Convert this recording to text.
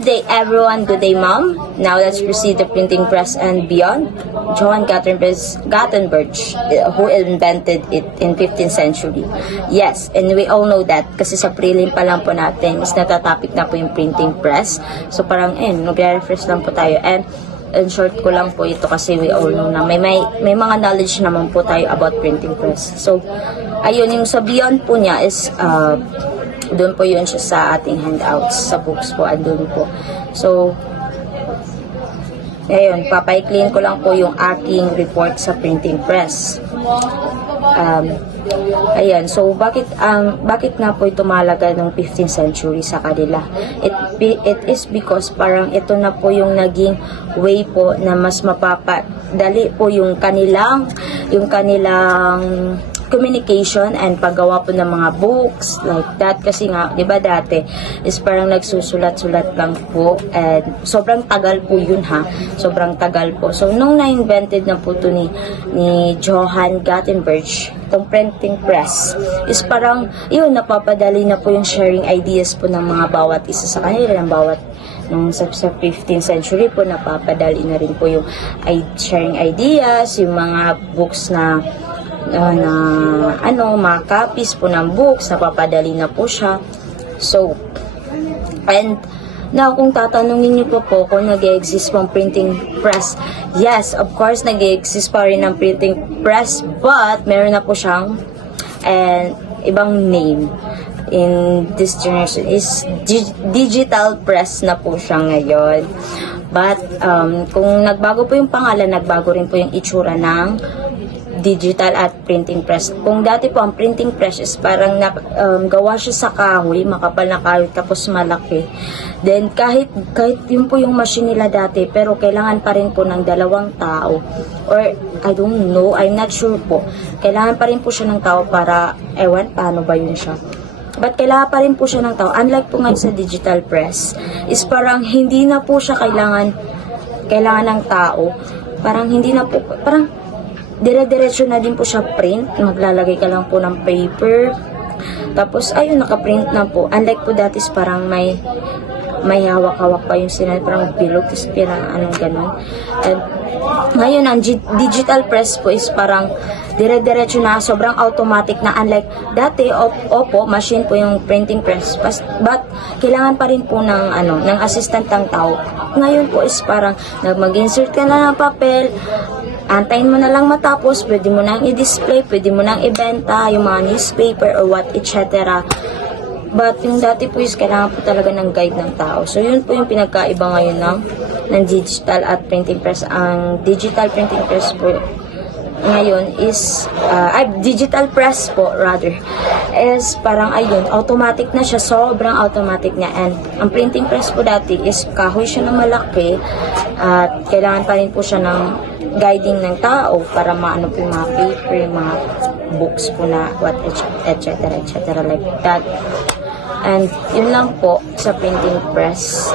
Good day, everyone. Good day, Mom. Now let's proceed to printing press and beyond. Johann Gutenberg, who invented it in 15th century. Yes, and we all know that kasi sa prelim pa lang po natin is natatopic na po yung printing press. So parang nagre-refresh lang po tayo. And in short ko lang po ito kasi we all know na may mga knowledge naman po tayo about printing press. So ayun, yung sa beyond po niya is doon po yun siya sa ating handouts, sa books po, andun po. So, ngayon, papaiklin ko lang po yung aking report sa printing press. Ayan, so bakit nga po ito mahalaga ng 15th century sa kanila? It is because parang ito na po yung naging way po na mas mapapadali po yung kanilang communication and paggawa po ng mga books like that. Kasi nga, di ba dati is parang nagsusulat-sulat lang po and sobrang tagal po yun sobrang tagal po. So nung na-invented na po ito ni Johann Gutenberg, itong printing press is parang yun, napapadali na po yung sharing ideas po ng mga bawat isa sa kanila, ng bawat nung sa 15th century po, napapadali na rin po yung sharing ideas, yung mga books na mga copies po ng books, napapadali na po siya. So, and now kung tatanungin niyo po kung nag-exist pong printing press, yes, of course nag-exist pa rin ng printing press, but meron na po siyang ibang name in this generation is digital press na po siya ngayon. But kung nagbago po yung pangalan, nagbago rin po yung itsura ng digital at printing press. Kung dati po ang printing press is parang gawa siya sa kahoy, makapal na kahoy, tapos malaki. Then kahit yun po yung machine nila dati, pero kailangan pa rin po ng dalawang tao. Or I don't know, I'm not sure po. Kailangan pa rin po siya ng tao para, paano ba yun siya? But kailangan pa rin po siya ng tao. Unlike po ngayon sa digital press, is parang hindi na po siya kailangan ng tao. Parang hindi na po, parang dire-diretso na din po siya print. Maglalagay ka lang po ng paper. Tapos, ayun, nakaprint na po. Unlike po dati, parang may hawak-hawak pa yung sinal. Parang bilog, tapos parang anong ganun. And ngayon, ang digital press po is parang dire-diretso na, sobrang automatic na. Unlike dati, opo, machine po yung printing press. But, kailangan pa rin po ng assistant ng tao. Ngayon po is parang mag-insert ka na ng papel, antayin mo na lang matapos, pwede mo nang i-display, pwede mo nang ibenta yung mga newspaper or what, etc. But yung dati po is kailangan po talaga ng guide ng tao. So yun po yung pinagkaiba ngayon ng digital at printing press. Ang digital printing press po ngayon is, digital press po rather, is parang ayun, automatic na siya, sobrang automatic niya. And ang printing press po dati is kahoy siya na malaki at kailangan pa rin po siya ng guiding ng tao para maano po yung mga paper, yung mga books po na what, etc. like that. And yun lang po sa printing press.